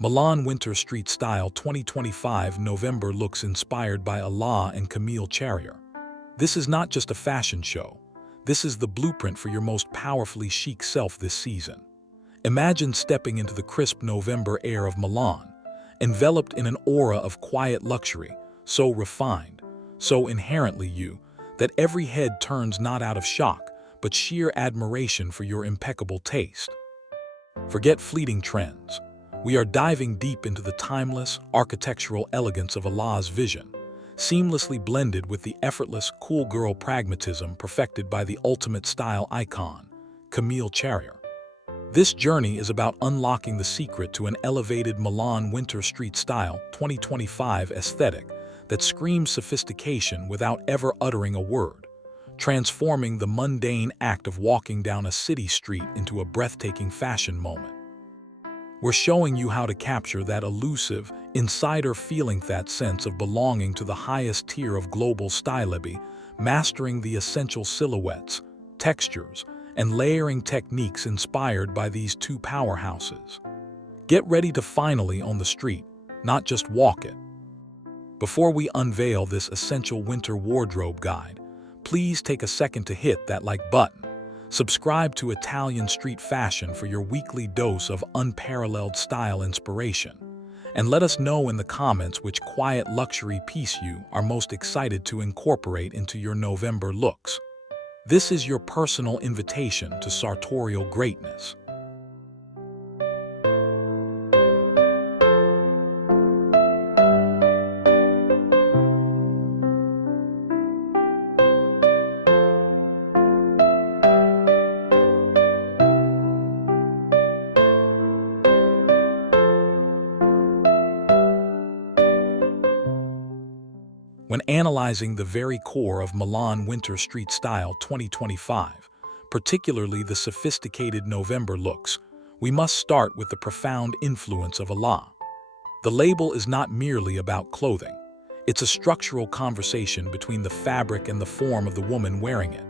Milan Winter Street Style 2025 November looks inspired by Alaïa and Camille Charrière. This is not just a fashion show. This is the blueprint for your most powerfully chic self this season. Imagine stepping into the crisp November air of Milan, enveloped in an aura of quiet luxury, so refined, so inherently you, that every head turns not out of shock, but sheer admiration for your impeccable taste. Forget fleeting trends. We are diving deep into the timeless, architectural elegance of Alaia's vision, seamlessly blended with the effortless, cool girl pragmatism perfected by the ultimate style icon, Camille Charrière. This journey is about unlocking the secret to an elevated Milan Winter Street Style 2025 aesthetic that screams sophistication without ever uttering a word, transforming the mundane act of walking down a city street into a breathtaking fashion moment. We're showing you how to capture that elusive, insider feeling, that sense of belonging to the highest tier of global stylery, mastering the essential silhouettes, textures, and layering techniques inspired by these two powerhouses. Get ready to finally own the street, not just walk it. Before we unveil this essential winter wardrobe guide, please take a second to hit that like button. Subscribe to Italian Street Fashion for your weekly dose of unparalleled style inspiration. And let us know in the comments which quiet luxury piece you are most excited to incorporate into your November looks. This is your personal invitation to sartorial greatness. When analyzing the very core of Milan Winter Street Style 2025, particularly the sophisticated November looks, we must start with the profound influence of Alaia. The label is not merely about clothing. It's a structural conversation between the fabric and the form of the woman wearing it,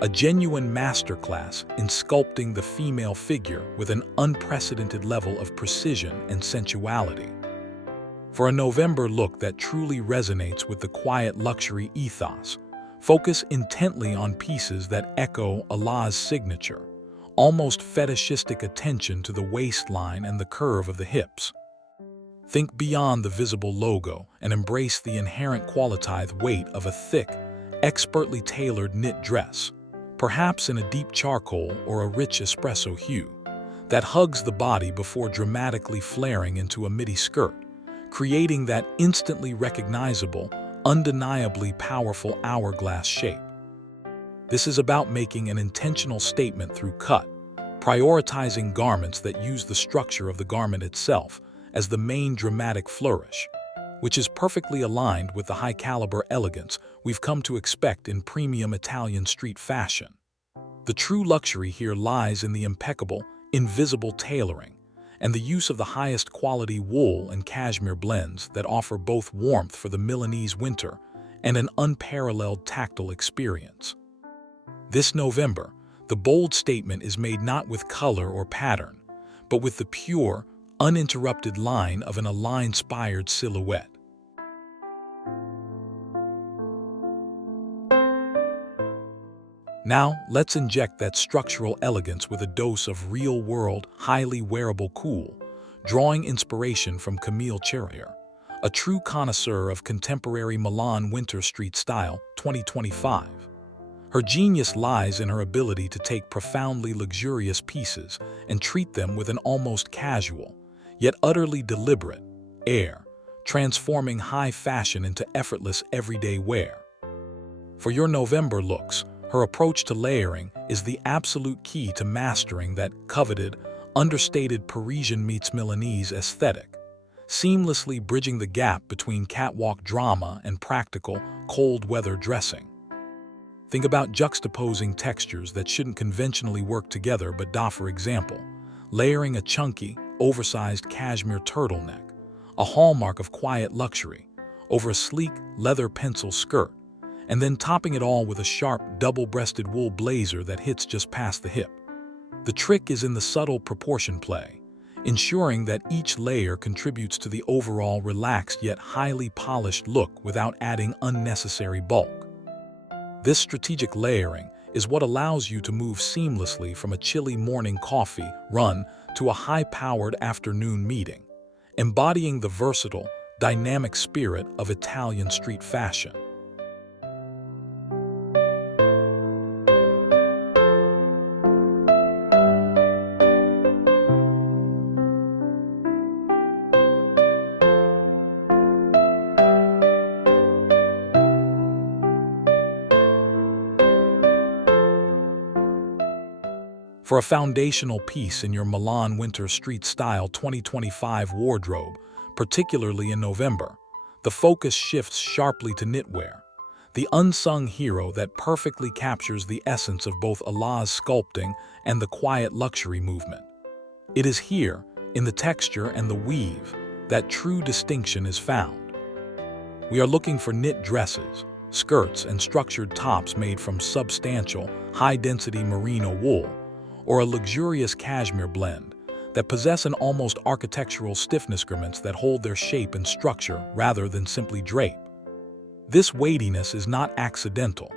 a genuine masterclass in sculpting the female figure with an unprecedented level of precision and sensuality. For a November look that truly resonates with the quiet luxury ethos, focus intently on pieces that echo Alaia's signature, almost fetishistic attention to the waistline and the curve of the hips. Think beyond the visible logo and embrace the inherent qualitative weight of a thick, expertly tailored knit dress, perhaps in a deep charcoal or a rich espresso hue, that hugs the body before dramatically flaring into a midi skirt, creating that instantly recognizable, undeniably powerful hourglass shape. This is about making an intentional statement through cut, prioritizing garments that use the structure of the garment itself as the main dramatic flourish, which is perfectly aligned with the high-caliber elegance we've come to expect in premium Italian street fashion. The true luxury here lies in the impeccable, invisible tailoring, and the use of the highest quality wool and cashmere blends that offer both warmth for the Milanese winter and an unparalleled tactile experience. This November, the bold statement is made not with color or pattern, but with the pure, uninterrupted line of an Alaia-inspired silhouette. Now, let's inject that structural elegance with a dose of real-world, highly wearable cool, drawing inspiration from Camille Charrière, a true connoisseur of contemporary Milan Winter Street Style 2025. Her genius lies in her ability to take profoundly luxurious pieces and treat them with an almost casual, yet utterly deliberate, air, transforming high fashion into effortless everyday wear. For your November looks, her approach to layering is the absolute key to mastering that coveted, understated Parisian meets Milanese aesthetic, seamlessly bridging the gap between catwalk drama and practical, cold-weather dressing. Think about juxtaposing textures that shouldn't conventionally work together but do. For example, layering a chunky, oversized cashmere turtleneck, a hallmark of quiet luxury, over a sleek leather pencil skirt, and then topping it all with a sharp, double-breasted wool blazer that hits just past the hip. The trick is in the subtle proportion play, ensuring that each layer contributes to the overall relaxed yet highly polished look without adding unnecessary bulk. This strategic layering is what allows you to move seamlessly from a chilly morning coffee run to a high-powered afternoon meeting, embodying the versatile, dynamic spirit of Italian street fashion. For a foundational piece in your Milan Winter Street Style 2025 wardrobe, particularly in November, the focus shifts sharply to knitwear, the unsung hero that perfectly captures the essence of both Alaia's sculpting and the quiet luxury movement. It is here, in the texture and the weave, that true distinction is found. We are looking for knit dresses, skirts, and structured tops made from substantial, high-density merino wool, or a luxurious cashmere blend that possess an almost architectural stiffness garments that hold their shape and structure rather than simply drape. This weightiness is not accidental.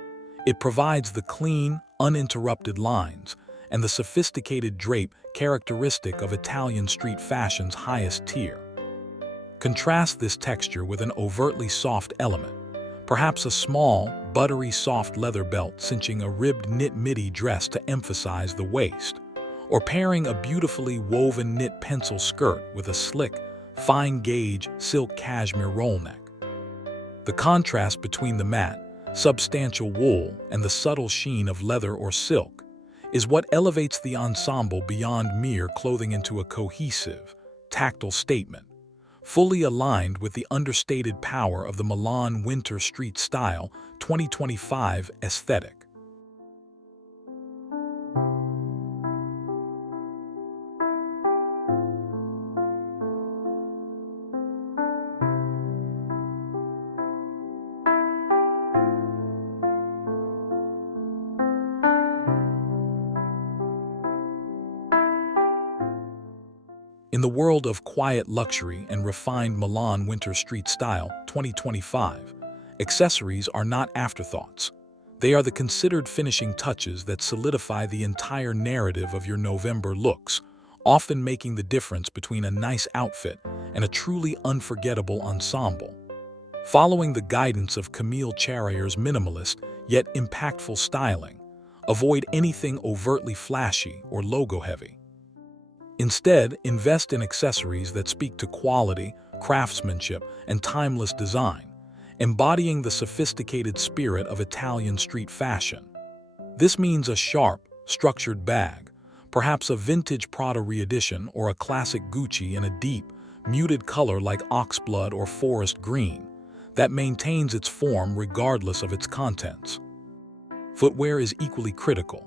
It provides the clean, uninterrupted lines and the sophisticated drape characteristic of Italian street fashion's highest tier. Contrast this texture with an overtly soft element, perhaps a small, buttery soft leather belt cinching a ribbed knit midi dress to emphasize the waist, or pairing a beautifully woven knit pencil skirt with a slick, fine-gauge silk cashmere roll neck. The contrast between the matte, substantial wool and the subtle sheen of leather or silk is what elevates the ensemble beyond mere clothing into a cohesive, tactile statement, fully aligned with the understated power of the Milan Winter Street Style 2025 aesthetic. In the world of quiet luxury and refined Milan Winter Street Style 2025, accessories are not afterthoughts. They are the considered finishing touches that solidify the entire narrative of your November looks, often making the difference between a nice outfit and a truly unforgettable ensemble. Following the guidance of Camille Charrière's minimalist yet impactful styling, avoid anything overtly flashy or logo-heavy. Instead, invest in accessories that speak to quality, craftsmanship, and timeless design, embodying the sophisticated spirit of Italian street fashion. This means a sharp, structured bag, perhaps a vintage Prada re-edition or a classic Gucci in a deep, muted color like oxblood or forest green, that maintains its form regardless of its contents. Footwear is equally critical.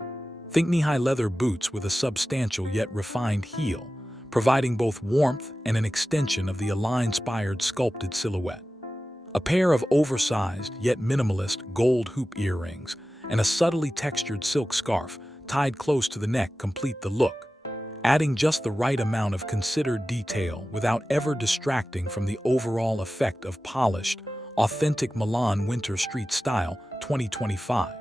Think knee-high leather boots with a substantial yet refined heel, providing both warmth and an extension of the Alaia-inspired sculpted silhouette. A pair of oversized yet minimalist gold hoop earrings and a subtly textured silk scarf tied close to the neck complete the look, adding just the right amount of considered detail without ever distracting from the overall effect of polished, authentic Milan Winter Street Style 2025.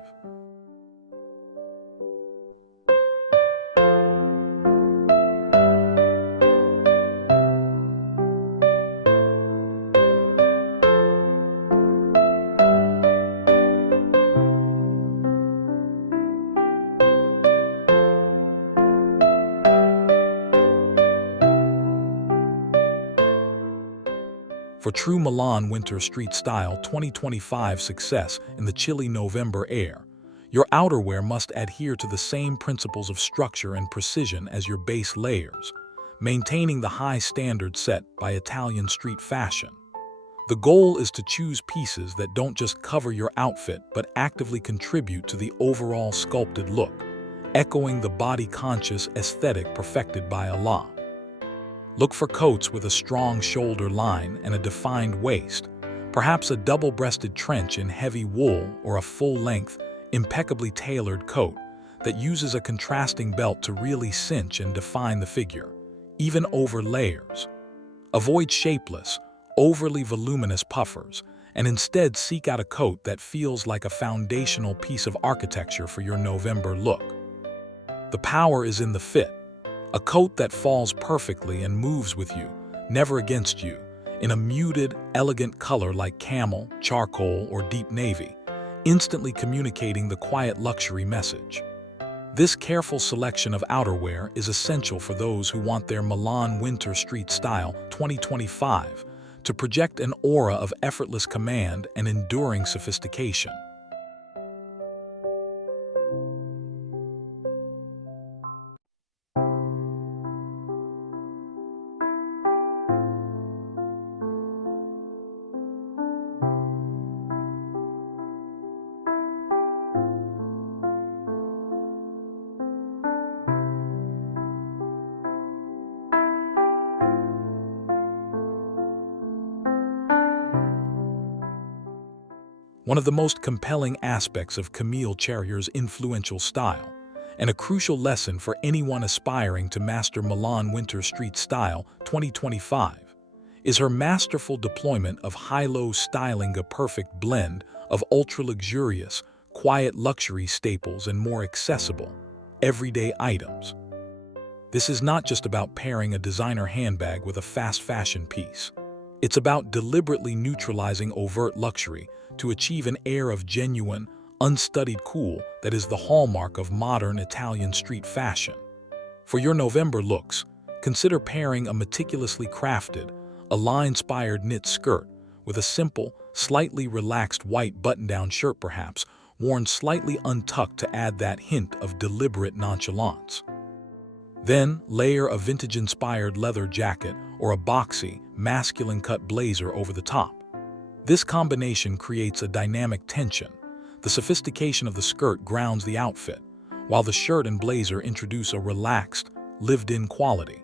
For true Milan Winter Street Style 2025 success in the chilly November air, your outerwear must adhere to the same principles of structure and precision as your base layers, maintaining the high standard set by Italian street fashion. The goal is to choose pieces that don't just cover your outfit but actively contribute to the overall sculpted look, echoing the body-conscious aesthetic perfected by Alaia. Look for coats with a strong shoulder line and a defined waist, perhaps a double-breasted trench in heavy wool or a full-length, impeccably tailored coat that uses a contrasting belt to really cinch and define the figure, even over layers. Avoid shapeless, overly voluminous puffers, and instead seek out a coat that feels like a foundational piece of architecture for your November look. The power is in the fit. A coat that falls perfectly and moves with you, never against you, in a muted, elegant color like camel, charcoal, or deep navy, instantly communicating the quiet luxury message. This careful selection of outerwear is essential for those who want their Milan Winter Street Style 2025 to project an aura of effortless command and enduring sophistication. One of the most compelling aspects of Camille Charrière's influential style, and a crucial lesson for anyone aspiring to master Milan Winter Street Style 2025, is her masterful deployment of high-low styling, a perfect blend of ultra-luxurious, quiet luxury staples and more accessible, everyday items. This is not just about pairing a designer handbag with a fast fashion piece. It's about deliberately neutralizing overt luxury to achieve an air of genuine, unstudied cool that is the hallmark of modern Italian street fashion. For your November looks, consider pairing a meticulously crafted, Alaïa-inspired knit skirt with a simple, slightly relaxed white button-down shirt, perhaps worn slightly untucked to add that hint of deliberate nonchalance. Then layer a vintage-inspired leather jacket or a boxy, masculine-cut blazer over the top. This combination creates a dynamic tension. The sophistication of the skirt grounds the outfit, while the shirt and blazer introduce a relaxed, lived-in quality.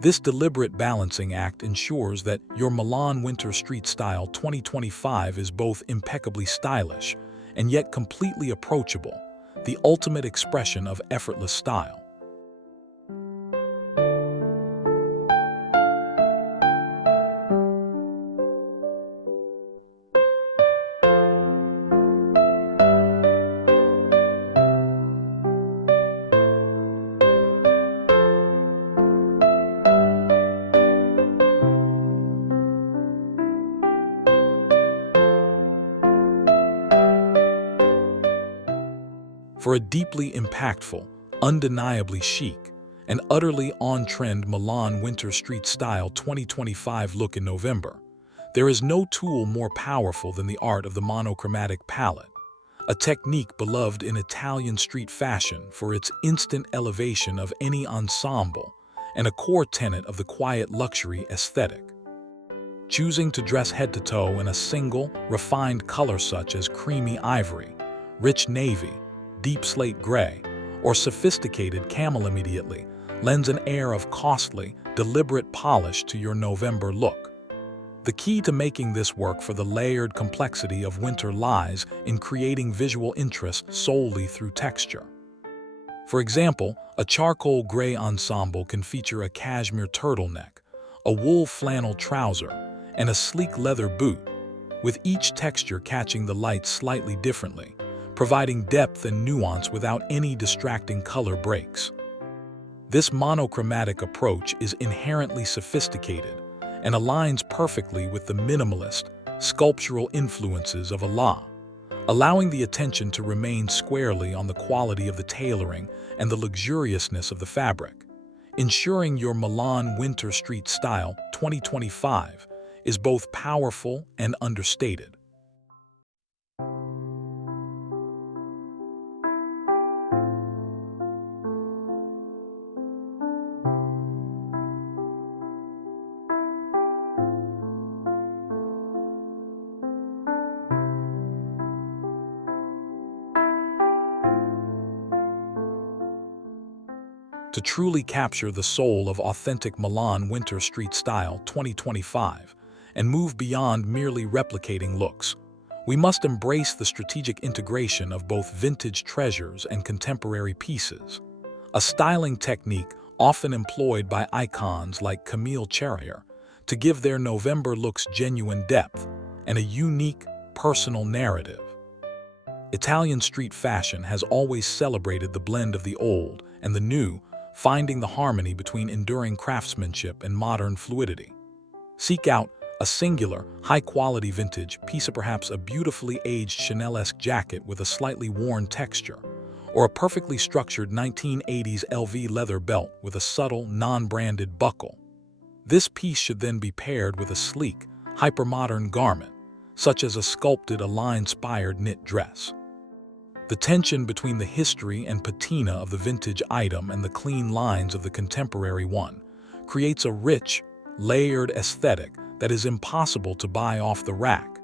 This deliberate balancing act ensures that your Milan Winter Street Style 2025 is both impeccably stylish and yet completely approachable, the ultimate expression of effortless style. For a deeply impactful, undeniably chic, and utterly on-trend Milan Winter Street Style 2025 look in November, there is no tool more powerful than the art of the monochromatic palette, a technique beloved in Italian street fashion for its instant elevation of any ensemble and a core tenet of the quiet luxury aesthetic. Choosing to dress head to toe in a single, refined color such as creamy ivory, rich navy, deep slate gray, or sophisticated camel immediately lends an air of costly, deliberate polish to your November look. The key to making this work for the layered complexity of winter lies in creating visual interest solely through texture. For example, a charcoal gray ensemble can feature a cashmere turtleneck, a wool flannel trouser, and a sleek leather boot, with each texture catching the light slightly differently, providing depth and nuance without any distracting color breaks. This monochromatic approach is inherently sophisticated and aligns perfectly with the minimalist, sculptural influences of Alaia, allowing the attention to remain squarely on the quality of the tailoring and the luxuriousness of the fabric, ensuring your Milan Winter Street Style 2025 is both powerful and understated. To truly capture the soul of authentic Milan Winter Street Style 2025 and move beyond merely replicating looks, we must embrace the strategic integration of both vintage treasures and contemporary pieces, a styling technique often employed by icons like Camille Charrière to give their November looks genuine depth and a unique, personal narrative. Italian street fashion has always celebrated the blend of the old and the new, finding the harmony between enduring craftsmanship and modern fluidity. Seek out a singular, high-quality vintage piece of perhaps a beautifully aged Chanel-esque jacket with a slightly worn texture, or a perfectly structured 1980s LV leather belt with a subtle, non-branded buckle. This piece should then be paired with a sleek, hypermodern garment, such as a sculpted Alaïa-inspired knit dress. The tension between the history and patina of the vintage item and the clean lines of the contemporary one creates a rich, layered aesthetic that is impossible to buy off the rack,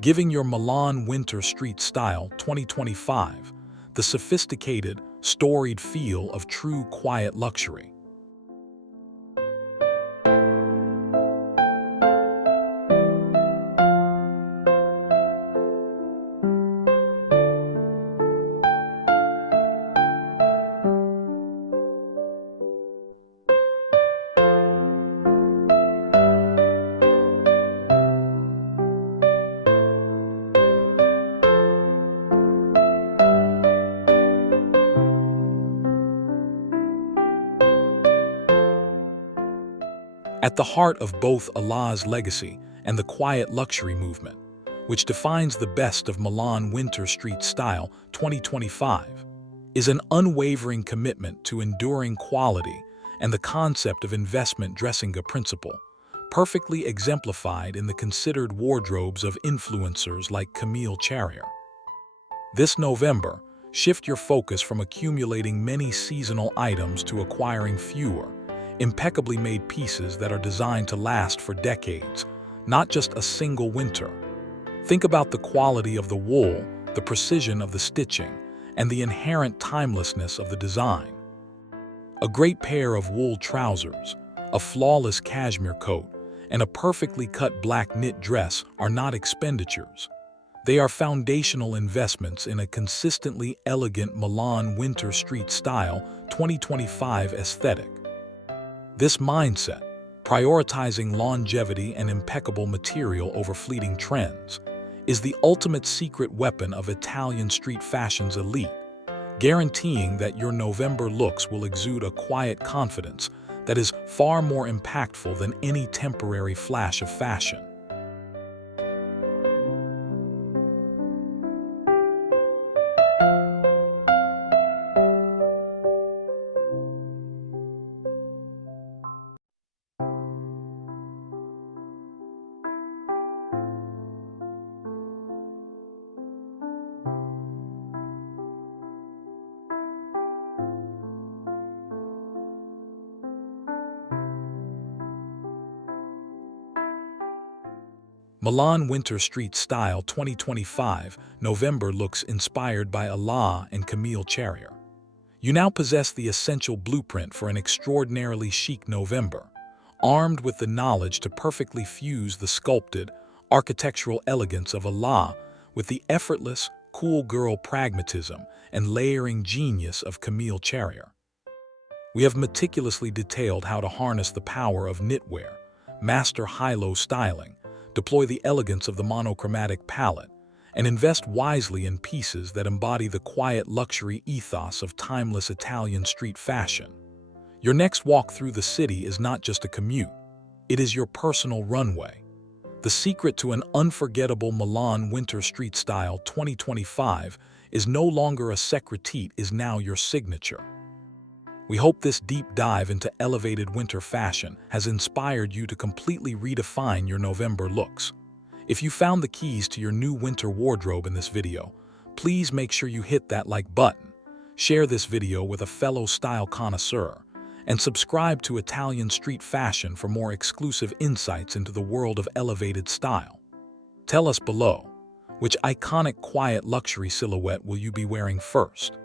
giving your Milan Winter Street Style 2025 the sophisticated, storied feel of true quiet luxury. At the heart of both Alaia's legacy and the quiet luxury movement, which defines the best of Milan Winter Street Style 2025, is an unwavering commitment to enduring quality and the concept of investment dressing principle, perfectly exemplified in the considered wardrobes of influencers like Camille Charrière. This November, shift your focus from accumulating many seasonal items to acquiring fewer, impeccably made pieces that are designed to last for decades, not just a single winter. Think about the quality of the wool, the precision of the stitching, and the inherent timelessness of the design. A great pair of wool trousers, a flawless cashmere coat, and a perfectly cut black knit dress are not expenditures. They are foundational investments in a consistently elegant Milan Winter Street Style 2025 aesthetic. This mindset, prioritizing longevity and impeccable material over fleeting trends, is the ultimate secret weapon of Italian street fashion's elite, guaranteeing that your November looks will exude a quiet confidence that is far more impactful than any temporary flash of fashion. Milan Winter Street Style 2025 November looks inspired by Alaia and Camille Charrière. You now possess the essential blueprint for an extraordinarily chic November, armed with the knowledge to perfectly fuse the sculpted, architectural elegance of Alaia with the effortless, cool girl pragmatism and layering genius of Camille Charrière. We have meticulously detailed how to harness the power of knitwear, master high-low styling, deploy the elegance of the monochromatic palette, and invest wisely in pieces that embody the quiet luxury ethos of timeless Italian street fashion. Your next walk through the city is not just a commute, it is your personal runway. The secret to an unforgettable Milan Winter Street Style 2025 is no longer a secret, it is now your signature. We hope this deep dive into elevated winter fashion has inspired you to completely redefine your November looks. If you found the keys to your new winter wardrobe in this video, please make sure you hit that like button, share this video with a fellow style connoisseur, and subscribe to Italian Street Fashion for more exclusive insights into the world of elevated style. Tell us below, which iconic quiet luxury silhouette will you be wearing first?